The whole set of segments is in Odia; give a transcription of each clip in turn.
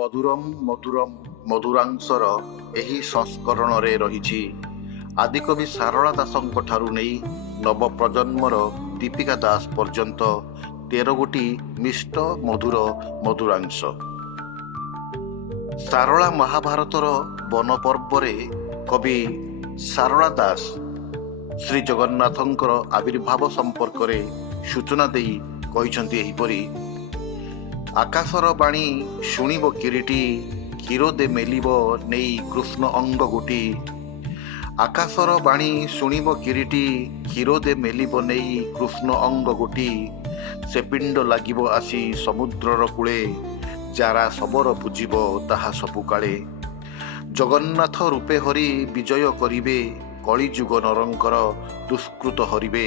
ମଧୁରମ୍ ମଧୁରମ୍ ମଧୁରାଂଶର ଏହି ସଂସ୍କରଣରେ ରହିଛି ଆଦିକବି ସାରଳା ଦାସଙ୍କ ଠାରୁ ନେଇ ନବପ୍ରଜନ୍ମର ଦୀପିକା ଦାସ ପର୍ଯ୍ୟନ୍ତ 13 ଗୋଟି ମିଷ୍ଟ ମଧୁର ମଧୁରାଂଶ। ସାରଳା ମହାଭାରତର ବନ ପର୍ବରେ କବି ସାରଳା ଦାସ ଶ୍ରୀ ଜଗନ୍ନାଥଙ୍କର ଆବିର୍ଭାବ ସମ୍ପର୍କରେ ସୂଚନା ଦେଇ କହିଛନ୍ତି ଏହିପରି। ଆକାଶର ବାଣୀ ଶୁଣିବ କିରୀଟି, କ୍ଷୀର ଦେ ମେଲିବ ନେଇ କୃଷ୍ଣ ଅଙ୍ଗ ଗୋଟି। ଆକାଶର ବାଣୀ ଶୁଣିବ କିରୀଟି, କ୍ଷୀର ଦେ ମେଲିବ ନେଇ କୃଷ୍ଣ ଅଙ୍ଗ ଗୋଟି। ସେ ପିଣ୍ଡ ଲାଗିବ ଆସି ସମୁଦ୍ରର କୂଳେ, ଯାରା ଶବର ବୁଝିବ ତାହା ସବୁ କାଳେ। ଜଗନ୍ନାଥ ରୂପେ ହରି ବିଜୟ କରିବେ, କଳିଯୁଗ ନରଙ୍କର ଦୁଷ୍କୃତ ହରିବେ।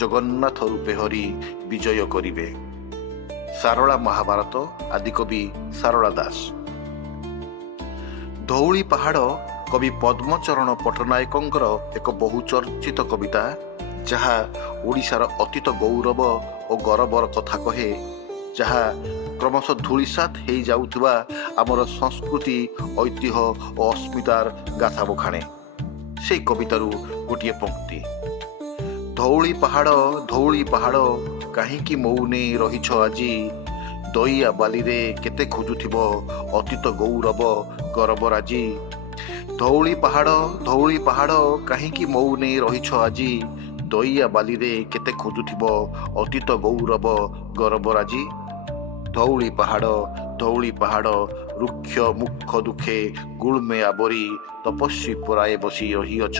ଜଗନ୍ନାଥ ରୂପେ ହରି ବିଜୟ କରିବେ। ସାରଳା ମହାଭାରତ, ଆଦିକବି ସାରଳା ଦାସ। ଧଉଳି ପାହାଡ଼ କବି ପଦ୍ମଚରଣ ପଟ୍ଟନାୟକଙ୍କର ଏକ ବହୁଚର୍ଚ୍ଚିତ କବିତା, ଯାହା ଓଡ଼ିଶାର ଅତୀତ ଗୌରବ ଓ ଗରବର କଥା କହେ, ଯାହା କ୍ରମଶଃ ଧୂଳିସାତ ହେଇଯାଉଥିବା ଆମର ସଂସ୍କୃତି, ଐତିହ୍ୟ ଓ ଅସ୍ମିତାର ଗାଥା ବଖାଣେ। ସେଇ କବିତାରୁ ଗୋଟିଏ ପଂକ୍ତି। ଧଉଳି ପାହାଡ଼ କାହିଁକି ମୌନେ ରହିଛ ଆଜି। ଦଇଆ ବାଲିରେ କେତେ ଖୋଜୁଥିବ ଅତୀତ ଗୌରବ ଗରବରାଜି। ଧଉଳି ପାହାଡ଼ କାହିଁକି ମୌନେ ରହିଛ ଆଜି। ଦଇଆ ବାଲିରେ କେତେ ଖୋଜୁଥିବ ଅତୀତ ଗୌରବ ଗରବରାଜି। ଧଉଳି ପାହାଡ଼ ରୁକ୍ଷ ମୁଖ ଦୁଃଖେ ଗୁଳ୍ମେ ଆବରି। ତପସ୍ୱୀ ପୁରାଏ ବସି ରହିଅଛ,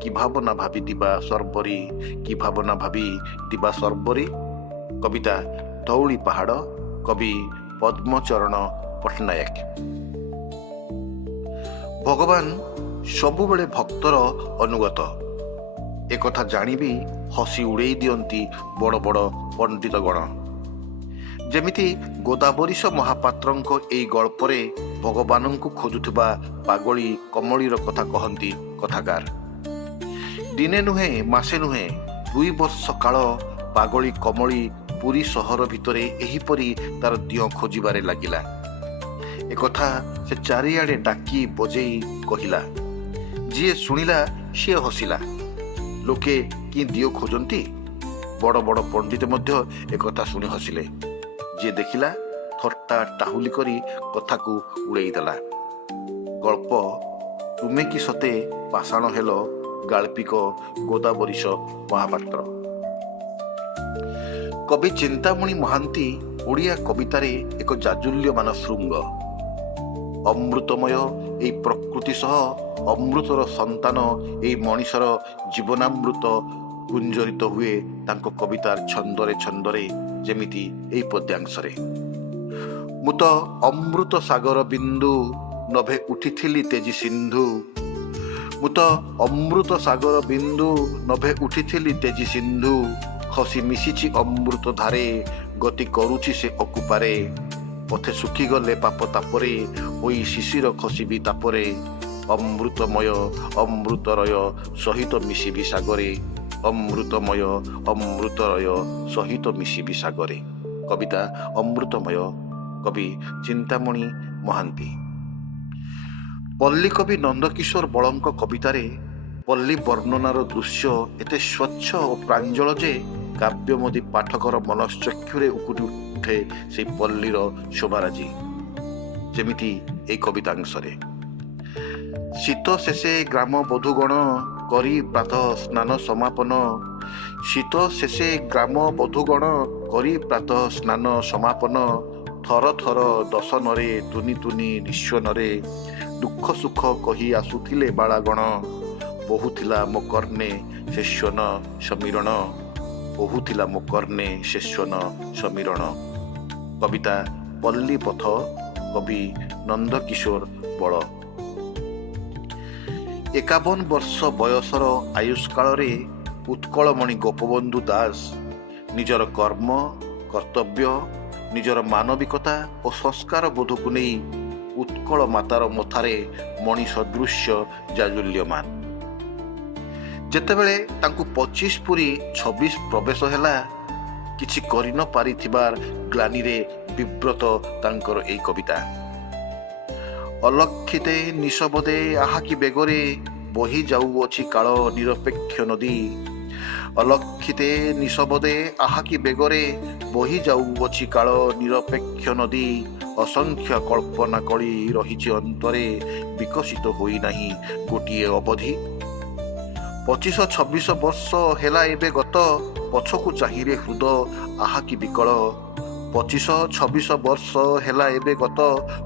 କି ଭାବନା ଭାବି ଦିବା ସର୍ବରୀ। କି ଭାବନା ଭାବି ଦିବା ସର୍ବରୀ। କବିତା ଧଉଳି ପାହାଡ଼, କବି ପଦ୍ମଚରଣ ପଟ୍ଟନାୟକ। ଭଗବାନ ସବୁବେଳେ ଭକ୍ତର ଅନୁଗତ, ଏକଥା ଜାଣିବି ହସି ଉଡ଼େଇ ଦିଅନ୍ତି ବଡ଼ ବଡ଼ ପଣ୍ଡିତଗଣ। ଯେମିତି ଗୋଦାବରୀଶ ମହାପାତ୍ରଙ୍କ ଏଇ ଗଳ୍ପରେ ଭଗବାନଙ୍କୁ ଖୋଜୁଥିବା ପାଗଳୀ କମଳୀର କଥା କହନ୍ତି କଥାକାର। ଦିନେ ନୁହେଁ, ମାସେ ନୁହେଁ, 2 ବର୍ଷ କାଳ ପାଗଳୀ କମଳୀ ପୁରୀ ସହର ଭିତରେ ଏହିପରି ତାର ଦିଅଁ ଖୋଜିବାରେ ଲାଗିଲା। ଏକଥା ସେ ଚାରିଆଡ଼େ ଡାକି ବଜେଇ କହିଲା। ଯିଏ ଶୁଣିଲା ସିଏ ହସିଲା। ଲୋକେ କି ଦିଅ ଖୋଜନ୍ତି? ବଡ଼ ବଡ଼ ପଣ୍ଡିତ ମଧ୍ୟ ଏକଥା ଶୁଣି ହସିଲେ। ଯିଏ ଦେଖିଲା ଥଟ୍ଟା ଟାହୁଲି କରି କଥାକୁ ଉଡ଼େଇ ଦେଲା। ଗଳ୍ପ ତୁମେ କି ସତେ ପାଷାଣ ହେଲ, ଗାଳ୍ପିକ ଗୋଦାବରୀଶ ମହାପାତ୍ର। କବି ଚିନ୍ତାମଣି ମହାନ୍ତି ଓଡ଼ିଆ କବିତାରେ ଏକ ଜାଜୁଲ୍ୟମାନ ଶୃଙ୍ଗ। ଅମୃତମୟ ଏହି ପ୍ରକୃତି ସହ ଅମୃତର ସନ୍ତାନ ଏହି ମଣିଷର ଜୀବନାମୃତ ଗୁଞ୍ଜରିତ ହୁଏ ତାଙ୍କ କବିତାର ଛନ୍ଦରେ ଛନ୍ଦରେ, ଯେମିତି ଏହି ପଦ୍ୟାଂଶରେ। ମୁଁ ତ ଅମୃତ ସାଗର ବିନ୍ଦୁ, ନଭେ ଉଠିଥିଲି ତେଜି ସିନ୍ଧୁ। ମୁଁ ତ ଅମୃତ ସାଗର ବିନ୍ଦୁ, ନଭେ ଉଠିଥିଲି ତେଜି ସିନ୍ଧୁ। ଖସି ମିଶିଛି ଅମୃତ ଧାରେ, ଗତି କରୁଛି ସେ ଅକୁପାରେ। ପଥେ ଶୁଖିଗଲେ ପାପ ତାପରେ, ହୋଇ ଶିଶିର ଖସିବି ତାପରେ। ଅମୃତମୟ ଅମୃତରୟ ସହିତ ମିଶିବି ସାଗରେ। ଅମୃତମୟ ଅମୃତରୟ ସହିତ ମିଶିବି ସାଗରେ। କବିତା ଅମୃତମୟ, କବି ଚିନ୍ତାମଣି ମହାନ୍ତି। ପଲ୍ଲୀ କବି ନନ୍ଦକିଶୋର ବଳଙ୍କ କବିତାରେ ପଲ୍ଲୀ ବର୍ଣ୍ଣନାର ଦୃଶ୍ୟ ଏତେ ସ୍ୱଚ୍ଛ ଓ ପ୍ରାଞ୍ଜଳ ଯେ କାବ୍ୟମୋଦୀ ପାଠକର ମନଶ୍ଚକ୍ଷୁରେ ଉକୁଟି ଉଠେ ସେହି ପଲ୍ଲୀର ଶୋଭାରାଜି। ଯେମିତି ଏହି କବିତାଂଶରେ। ଶୀତ ଶେଷେ ଗ୍ରାମ ବଧୂଗଣ କରି ପ୍ରାତଃ ସ୍ନାନ ସମାପନ। ଶୀତ ଶେଷେ ଗ୍ରାମ ବଧୂଗଣ କରି ପ୍ରାତଃ ସ୍ନାନ ସମାପନ। ଥର ଥର ଦଶନରେ ତୁନି ତୁନି ନିଶ୍ୱନରେ। ଦୁଃଖ ସୁଖ କହି ଆସୁଥିଲେ ବାଳାଗଣ। ବହୁଥିଲା ମୋ କର୍ଣ୍ଣେ ଶେଷ୍ୱନ ସମୀରଣ। ବହୁଥିଲା ମୋ କର୍ଣ୍ଣେ ଶେଷ୍ୱନ ସମୀରଣ। କବିତା ପଲ୍ଲୀ ପଥ, କବି ନନ୍ଦକିଶୋର ବଳ। 51 ବର୍ଷ ବୟସର ଆୟୁଷ୍କାଳରେ ଉତ୍କଳମଣି ଗୋପବନ୍ଧୁ ଦାସ ନିଜର କର୍ମ, କର୍ତ୍ତବ୍ୟ, ନିଜର ମାନବିକତା ଓ ସଂସ୍କାର ବୋଧକୁ ନେଇ ଉତ୍କଳ ମାତାର ମଥାରେ ମଣି ସଦୃଶ୍ୟ ଜାଜୁଲ୍ୟମାନ। ଯେତେବେଳେ ତାଙ୍କୁ 25 ପୁରି 26 ପ୍ରବେଶ ହେଲା, କିଛି କରି ନ ପାରିଥିବାର ଗ୍ଲାନିରେ ବିବ୍ରତ ତାଙ୍କର ଏହି କବିତା। ଅଲକ୍ଷିତେ ନିଶବଦେ ଆହାକି ବେଗରେ ବହି ଯାଉଅଛି କାଳ ନିରପେକ୍ଷ ନଦୀ। ଅଲକ୍ଷିତେ ନିଶବଦେ ଆହାକି ବେଗରେ ବହି ଯାଉଅଛି କାଳ ନିରପେକ୍ଷ ନଦୀ। ଅସଂଖ୍ୟ କଳ୍ପନା କଳି ରହିଛି ଅନ୍ତରେ, ବିକଶିତ ହୋଇନାହିଁ ଗୋଟିଏ ଅବଧି। 25-26 ବର୍ଷ ହେଲା ଏବେ ଗତ, ପଛକୁ ଚାହିଁରେ ହୃଦ ଆହାକି ବିକଳ। 25-26 ବର୍ଷ ହେଲା ଏବେ ଗତ,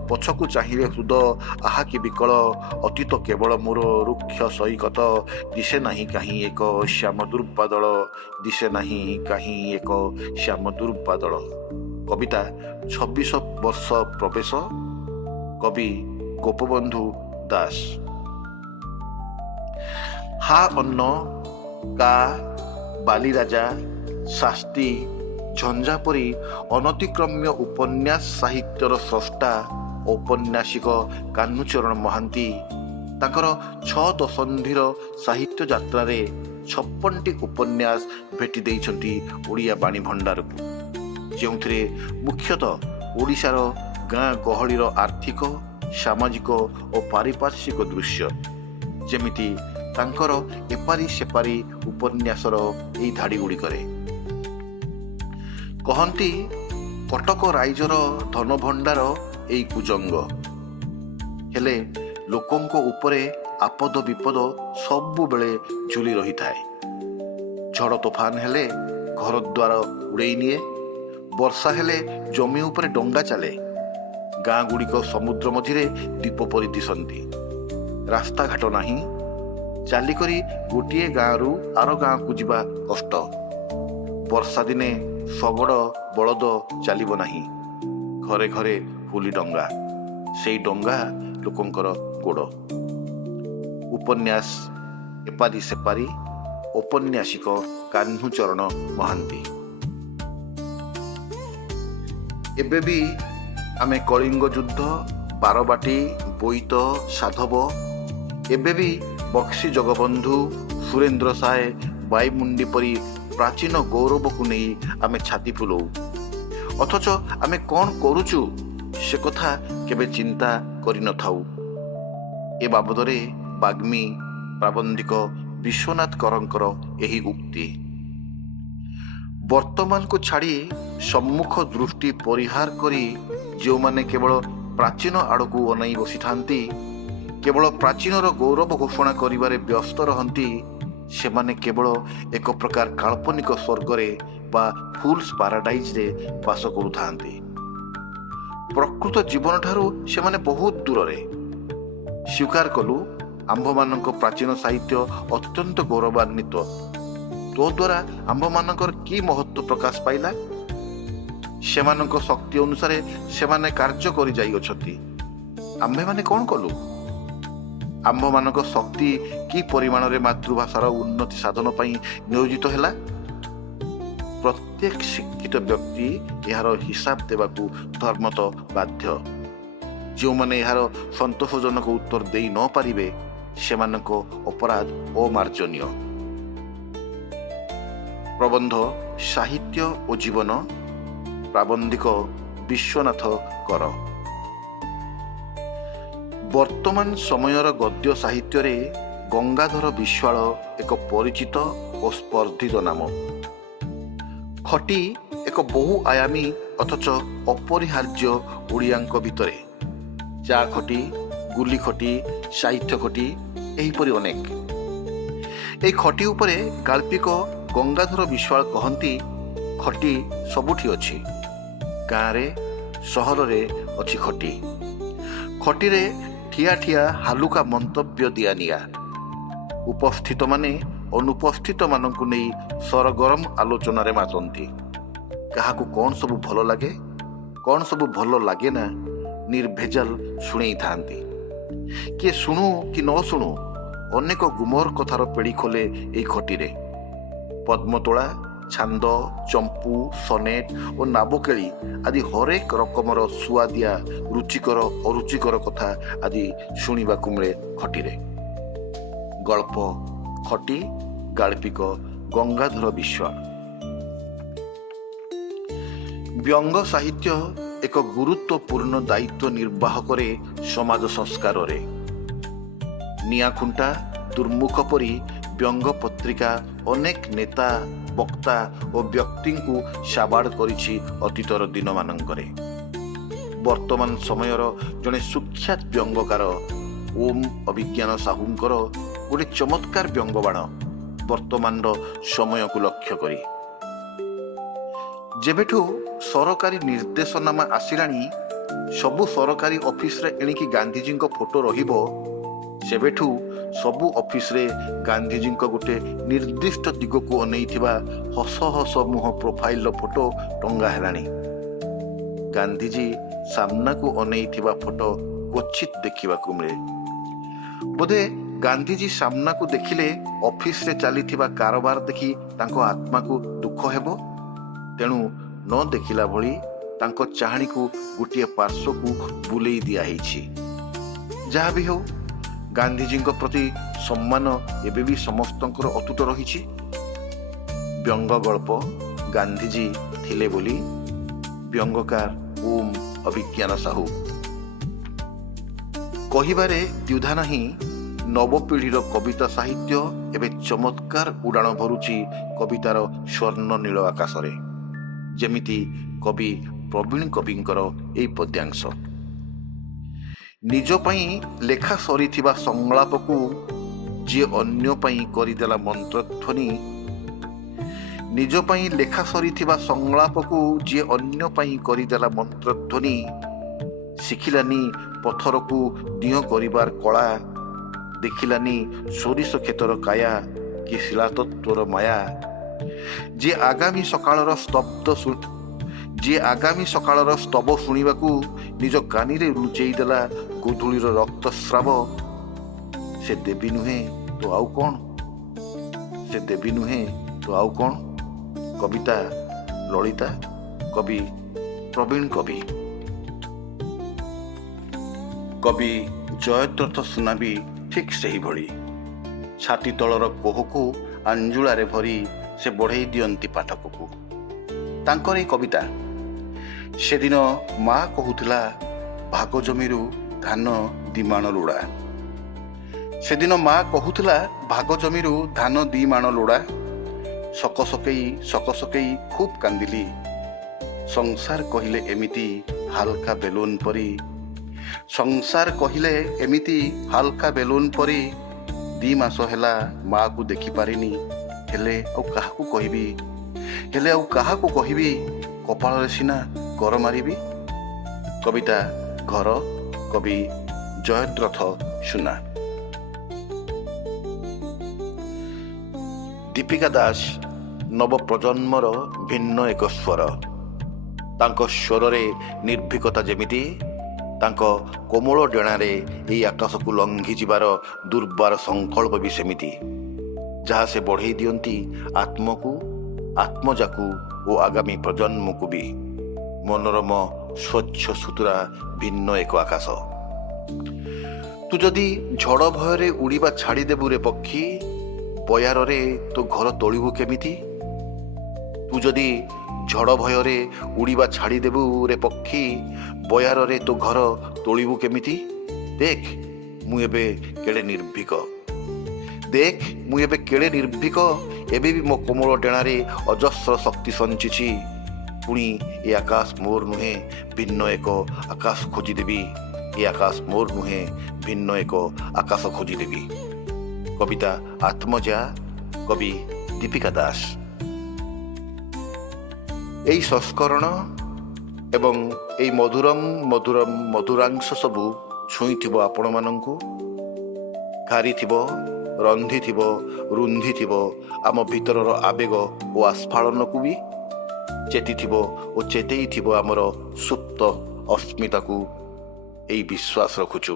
ପଛକୁ ଚାହିଁରେ ହୃଦ ଆହାକି ବିକଳ। ଅତୀତ କେବଳ ମୋର ରୁକ୍ଷ ସୈକତ, ଦିଶେ ନାହିଁ କାହିଁ ଏକ ଶ୍ୟାମ ଦୁର୍ବାଦଳ, ଦିଶେ ନାହିଁ କାହିଁ ଏକ ଶ୍ୟାମ ଦୁର୍ବାଦଳ। କବିତା 26 ବର୍ଷ ପ୍ରବେଶ, କବି ଗୋପବନ୍ଧୁ ଦାସ। ହା ଅନ୍ନ, କା, ବାଲିରାଜା, ଶାସ୍ତି, ଝଞ୍ଜା ପରି ଅନତିକ୍ରମ୍ୟ ଉପନ୍ୟାସ ସାହିତ୍ୟର ସ୍ରଷ୍ଟା ଔପନ୍ୟାସିକ କାହ୍ନୁଚରଣ ମହାନ୍ତି ତାଙ୍କର 6 ଦଶନ୍ଧିର ସାହିତ୍ୟ ଯାତ୍ରାରେ 56ଟି ଉପନ୍ୟାସ ଭେଟି ଦେଇଛନ୍ତି ଓଡ଼ିଆ ବାଣୀ ଭଣ୍ଡାରକୁ, ଯେଉଁଥିରେ ମୁଖ୍ୟତଃ ଓଡ଼ିଶାର ଗାଁ ଗହଳିର ଆର୍ଥିକ, ସାମାଜିକ ଓ ପାରିପାର୍ଶ୍ୱିକ ଦୃଶ୍ୟ, ଯେମିତି ତାଙ୍କର ଏପାରି ସେପାରି ଉପନ୍ୟାସର ଏହି ଧାଡ଼ିଗୁଡ଼ିକରେ। କହନ୍ତି କଟକ ରାଇଜର ଧନଭଣ୍ଡାର ଏଇ କୁଜଙ୍ଗ, ହେଲେ ଲୋକଙ୍କ ଉପରେ ଆପଦ ବିପଦ ସବୁବେଳେ ଝୁଲି ରହିଥାଏ। ଝଡ଼ ତୋଫାନ ହେଲେ ଘରଦ୍ୱାର ଉଡ଼େଇ ନିଏ, ବର୍ଷା ହେଲେ ଜମି ଉପରେ ଡଙ୍ଗା ଚାଲେ, ଗାଁ ଗୁଡ଼ିକ ସମୁଦ୍ର ମଝିରେ ଦ୍ୱୀପ ପରି ଦିଶନ୍ତି। ରାସ୍ତାଘାଟ ନାହିଁ, ଚାଲିକରି ଗୋଟିଏ ଗାଁରୁ ଆର ଗାଁକୁ ଯିବା କଷ୍ଟ। ବର୍ଷା ଦିନେ ଶଗଡ଼ ବଳଦ ଚାଲିବ ନାହିଁ, ଘରେ ଘରେ ହୁଲି ଡଙ୍ଗା, ସେଇ ଡଙ୍ଗା ଲୋକଙ୍କର ଗୋଡ଼। ଉପନ୍ୟାସ ଏପାରି ସେପାରି, ଔପନ୍ୟାସିକ କାହ୍ନୁଚରଣ ମହାନ୍ତି। ଏବେ ବି ଆମେ କଳିଙ୍ଗ ଯୁଦ୍ଧ, ବାରବାଟୀ, ବୋଇତ, ସାଧବ, ଏବେ ବି ବକ୍ସି ଜଗବନ୍ଧୁ, ସୁରେନ୍ଦ୍ର ସାଏ, ବାଇମୁଣ୍ଡି ପରି ପ୍ରାଚୀନ ଗୌରବକୁ ନେଇ ଆମେ ଛାତି ଫୁଲଉ। ଅଥଚ ଆମେ କ'ଣ କରୁଛୁ ସେ କଥା କେବେ ଚିନ୍ତା କରିନଥାଉ। ଏ ବାବଦରେ ବାଗ୍ମୀ ପ୍ରାବନ୍ଧିକ ବିଶ୍ୱନାଥ କରଙ୍କର ଏହି ଉକ୍ତି। ବର୍ତ୍ତମାନକୁ ଛାଡ଼ି ସମ୍ମୁଖ ଦୃଷ୍ଟି ପରିହାର କରି ଯେଉଁମାନେ କେବଳ ପ୍ରାଚୀନ ଆଡ଼କୁ ଅନାଇ ବସିଥାନ୍ତି, କେବଳ ପ୍ରାଚୀନର ଗୌରବ ଘୋଷଣା କରିବାରେ ବ୍ୟସ୍ତ ରହନ୍ତି, ସେମାନେ କେବଳ ଏକ ପ୍ରକାର କାଳ୍ପନିକ ସ୍ୱର୍ଗରେ ବା ଫୁଲ୍ସ ପାରାଡାଇଜରେ ବାସ କରୁଥାନ୍ତି। ପ୍ରକୃତ ଜୀବନଠାରୁ ସେମାନେ ବହୁତ ଦୂରରେ। ସ୍ୱୀକାର କଲୁ ଆମ୍ଭମାନଙ୍କ ପ୍ରାଚୀନ ସାହିତ୍ୟ ଅତ୍ୟନ୍ତ ଗୌରବାନ୍ୱିତ। ତୋ ଦ୍ୱାରା ଆମ୍ଭମାନଙ୍କର କି ମହତ୍ଵ ପ୍ରକାଶ ପାଇଲା? ସେମାନଙ୍କ ଶକ୍ତି ଅନୁସାରେ ସେମାନେ କାର୍ଯ୍ୟ କରି ଯାଇଅଛନ୍ତି, ଆମ୍ଭେମାନେ କ'ଣ କଲୁ? ଆମ୍ଭମାନଙ୍କ ଶକ୍ତି କି ପରିମାଣରେ ମାତୃଭାଷାର ଉନ୍ନତି ସାଧନ ପାଇଁ ନିୟୋଜିତ ହେଲା? ପ୍ରତ୍ୟେକ ଶିକ୍ଷିତ ବ୍ୟକ୍ତି ଏହାର ହିସାବ ଦେବାକୁ ଧର୍ମତଃ ବାଧ୍ୟ। ଯେଉଁମାନେ ଏହାର ସନ୍ତୋଷଜନକ ଉତ୍ତର ଦେଇ ନ ପାରିବେ, ସେମାନଙ୍କ ଅପରାଧ ଅମାର୍ଜନୀୟ। ପ୍ରବନ୍ଧ ସାହିତ୍ୟ ଓ ଜୀବନ, ପ୍ରାବନ୍ଧିକ ବିଶ୍ୱନାଥ କର। ବର୍ତ୍ତମାନ ସମୟର ଗଦ୍ୟ ସାହିତ୍ୟରେ ଗଙ୍ଗାଧର ବିଶ୍ୱାଳ ଏକ ପରିଚିତ ଓ ସ୍ପର୍ଦ୍ଧିତ ନାମ। ଖଟି ଏକ ବହୁ ଆୟାମୀ ଅଥଚ ଅପରିହାର୍ଯ୍ୟ ଓଡ଼ିଆଙ୍କ ଭିତରେ। ଚା ଖଟି, ଗୁଲି ଖଟି, ସାହିତ୍ୟ ଖଟି, ଏହିପରି ଅନେକ। ଏହି ଖଟି ଉପରେ ଗାଳ୍ପିକ ଗଙ୍ଗାଧର ବିଶ୍ୱାଳ କହନ୍ତି, ଖଟି ସବୁଠି ଅଛି, ଗାଁରେ ସହରରେ ଅଛି ଖଟି। ଖଟିରେ ଠିଆ ଠିଆ ହାଲୁକା ମନ୍ତବ୍ୟ ଦିଆନିଆ, ଉପସ୍ଥିତମାନେ ଅନୁପସ୍ଥିତମାନଙ୍କୁ ନେଇ ସରଗରମ ଆଲୋଚନାରେ ମାତନ୍ତି। କାହାକୁ କ'ଣ ସବୁ ଭଲ ଲାଗେ, କ'ଣ ସବୁ ଭଲ ଲାଗେ ନା, ନିର୍ଭେଜାଲ ଶୁଣେଇଥାନ୍ତି। କିଏ ଶୁଣୁ କି ନ ଶୁଣୁ, ଅନେକ ଗୁମର କଥାର ପେଡ଼ି ଖୋଲେ ଏହି ଖଟିରେ। ପଦ୍ମତୋଳା, ଛାନ୍ଦ, ଚମ୍ପୁ, ସନେଟ ଓ ନାବକେଳି ଆଦି ହରେକ ରକମର ସୁଆଦିଆ, ରୁଚିକର ଅରୁଚିକର କଥା ଆଦି ଶୁଣିବାକୁ ମିଳେ ଖଟିରେ। ଗଳ୍ପ ଖଟି, ଗାଳ୍ପିକ ଗଙ୍ଗାଧର ବିଶ୍ୱାଳ। ବ୍ୟଙ୍ଗ ସାହିତ୍ୟ ଏକ ଗୁରୁତ୍ୱପୂର୍ଣ୍ଣ ଦାୟିତ୍ୱ ନିର୍ବାହ କରେ ସମାଜ ସଂସ୍କାରରେ। ନିଆଁଖୁଣ୍ଟା, ଦୁର୍ମୁଖ ପରି ବ୍ୟଙ୍ଗ ପତ୍ରିକା ଅନେକ ନେତା, ବକ୍ତା ଓ ବ୍ୟକ୍ତିଙ୍କୁ ସାବାଡ଼ କରିଛି ଅତୀତର ଦିନମାନଙ୍କରେ। ବର୍ତ୍ତମାନ ସମୟର ଜଣେ ସୁଖ୍ୟାତ ବ୍ୟଙ୍ଗକାର ଓମ୍ ଅଭିଜ୍ଞାନ ସାହୁଙ୍କର ଗୋଟେ ଚମତ୍କାର ବ୍ୟଙ୍ଗବାଣ ବର୍ତ୍ତମାନର ସମୟକୁ ଲକ୍ଷ୍ୟ କରି। ଯେବେଠୁ ସରକାରୀ ନିର୍ଦ୍ଦେଶନାମା ଆସିଲାଣି ସବୁ ସରକାରୀ ଅଫିସରେ ଏଣିକି ଗାନ୍ଧିଜୀଙ୍କ ଫଟୋ ରହିବ, ସେବେଠୁ ସବୁ ଅଫିସରେ ଗାନ୍ଧିଜୀଙ୍କ ଗୋଟେ ନିର୍ଦ୍ଦିଷ୍ଟ ଦିଗକୁ ଅନେଇଥିବା ହସ ହସ ମୁହଁ ପ୍ରୋଫାଇଲର ଫଟୋ ଟଙ୍ଗା ହେଲାଣି। ଗାନ୍ଧିଜୀ ସାମ୍ନାକୁ ଅନେଇଥିବା ଫଟୋ କ୍ୱଚିତ ଦେଖିବାକୁ ମିଳେ। ବୋଧେ ଗାନ୍ଧିଜୀ ସାମ୍ନାକୁ ଦେଖିଲେ ଅଫିସରେ ଚାଲିଥିବା କାରବାର ଦେଖି ତାଙ୍କ ଆତ୍ମାକୁ ଦୁଃଖ ହେବ, ତେଣୁ ନ ଦେଖିଲା ଭଳି ତାଙ୍କ ଚାହାଣୀକୁ ଗୋଟିଏ ପାର୍ଶ୍ୱକୁ ବୁଲେଇ ଦିଆହେଇଛି। ଯାହା ବି ହେଉ, ଗାନ୍ଧିଜୀଙ୍କ ପ୍ରତି ସମ୍ମାନ ଏବେ ବି ସମସ୍ତଙ୍କର ଅତୁଟ ରହିଛି। ବ୍ୟଙ୍ଗ ଗଳ୍ପ ଗାନ୍ଧିଜୀ ଥିଲେ ବୋଲି ବ୍ୟଙ୍ଗକାର ଓମ୍ ଅଭିଜ୍ଞାନ ସାହୁ। କହିବାରେ ଦ୍ୱିଧା ନାହିଁ, ନବପିଢ଼ିର କବିତା ସାହିତ୍ୟ ଏବେ ଚମତ୍କାର ଉଡ଼ାଣ ଭରୁଛି କବିତାର ସ୍ୱର୍ଣ୍ଣ ନୀଳ ଆକାଶରେ। ଯେମିତି କବି ପ୍ରବୀଣ କବିଙ୍କର ଏହି ପଦ୍ୟାଂଶ। ନିଜ ପାଇଁ ଲେଖା ସରିଥିବା ସଂଳାପକୁ ଯିଏ ଅନ୍ୟ ପାଇଁ କରିଦେଲା ମନ୍ତ୍ରଧ୍ୱନି, ନିଜ ପାଇଁ ଲେଖା ସରିଥିବା ସଂଳାପକୁ ଯିଏ ଅନ୍ୟ ପାଇଁ କରିଦେଲା ମନ୍ତ୍ରଧ୍ୱନି, ଶିଖିଲାନି ପଥରକୁ ଦିଅଁ କରିବାର କଳା, ଦେଖିଲାନି ସୋରିଷ କ୍ଷେତର କାୟା କି ଶିଳାତତ୍ତ୍ୱର ମାୟା, ଯିଏ ଆଗାମୀ ସକାଳର ସ୍ତବ ଶୁଣିବାକୁ ନିଜ କାନିରେ ଲୁଚେଇ ଦେଲା ଗୋଧୂଳିର ରକ୍ତସ୍ରାବ, ସେ ଦେବୀ ନୁହେଁ ତ ଆଉ କ'ଣ? ସେ ଦେବୀ ନୁହେଁ ତ ଆଉ କ'ଣ? କବିତା ଲଳିତା, କବି ପ୍ରବୀଣ କବି। କବି ଜୟଦ୍ରଥ ସୁନା ବି ଠିକ୍ ସେହିଭଳି। ଛାତି ତଳର କୋହକୁ ଆଞ୍ଜୁଳାରେ ଭରି ସେ ବଢ଼େଇ ଦିଅନ୍ତି ପାଠକକୁ। ତାଙ୍କର ଏହି କବିତା। ସେଦିନ ମା କହୁଥିଲା ଭାଗ ଜମିରୁ ଧାନ ଦିମାଣ ଲୋଡ଼ା। ସେଦିନ ମା କହୁଥିଲା ଭାଗ ଜମିରୁ ଧାନ ଦିମାଣ ଲୋଡ଼ା। ସକସକେଇ ଖୁବ୍ କାନ୍ଦିଲି। ସଂସାର କହିଲେ ଏମିତି ହାଲକା ବେଲୁନ ପରି। ସଂସାର କହିଲେ ଏମିତି ହାଲକା ବେଲୁନ ପରି। 2 ମାସ ହେଲା ମାକୁ ଦେଖିପାରିନି। ହେଲେ ଆଉ କାହାକୁ କହିବି? କପାଳରେ ସିନା ଗର ମାରିବି। କବିତା ଘର, କବି ଜୟଦ୍ରଥ ସୁନା। ଦୀପିକା ଦାସ ନବପ୍ରଜନ୍ମର ଭିନ୍ନ ଏକ ସ୍ୱର। ତାଙ୍କ ସ୍ୱରରେ ନିର୍ଭୀକତା ଯେମିତି, ତାଙ୍କ କୋମଳ ଡେଣାରେ ଏହି ଆକାଶକୁ ଲଙ୍ଘି ଯିବାର ଦୁର୍ବାର ସଂକଳ୍ପ ବି ସେମିତି, ଯାହା ସେ ବଢ଼େଇ ଦିଅନ୍ତି ଆତ୍ମକୁ, ଆତ୍ମଜାକୁ ଓ ଆଗାମୀ ପ୍ରଜନ୍ମକୁ ବି। ମନୋରମ ସ୍ୱଚ୍ଛ ସୁତୁରା ଭିନ୍ନ ଏକ ଆକାଶ। ତୁ ଯଦି ଝଡ଼ ଭୟରେ ଉଡ଼ିବା ଛାଡ଼ିଦେବୁ ରେ ପକ୍ଷୀ, ବୟାରରେ ତୋ ଘର ତୋଳିବୁ କେମିତି? ତୁ ଯଦି ଝଡ଼ ଭୟରେ ଉଡ଼ିବା ଛାଡ଼ିଦେବୁ ରେ ପକ୍ଷୀ, ବୟାରରେ ତୋ ଘର ତୋଳିବୁ କେମିତି? ଦେଖ ମୁଁ ଏବେ କେଡ଼େ ନିର୍ଭୀକ। ଏବେ ବି ମୋ କୋମଳ ଡେଣାରେ ଅଜସ୍ର ଶକ୍ତି ସଞ୍ଚିଛି। ପୁଣି ଏ ଆକାଶ ମୋର ନୁହେଁ, ଭିନ୍ନ ଏକ ଆକାଶ ଖୋଜିଦେବି। ଏ ଆକାଶ ମୋର ନୁହେଁ, ଭିନ୍ନ ଏକ ଆକାଶ ଖୋଜିଦେବି। କବିତା ଆତ୍ମଜା, କବି ଦୀପିକା ଦାସ। এই ସଂସ୍କରଣ ଏବଂ এই ମଧୁରାଂଶ ସବୁ ଛୁଇଁଥିବ ଆପଣମାନଙ୍କୁ, ଘାରିଥିବ, ରନ୍ଧିଥିବ, ରୁନ୍ଧିଥିବ ଆମ ଭିତରର ଆବେଗ ଓ ଆସ୍ଫାଳନକୁ ବି, ଚେତିଥିବ ଓ ଚେତେଇଥିବ ଆମର ସୁପ୍ତ ଅସ୍ମିତାକୁ। ଏହି ବିଶ୍ୱାସ ରଖୁଛୁ।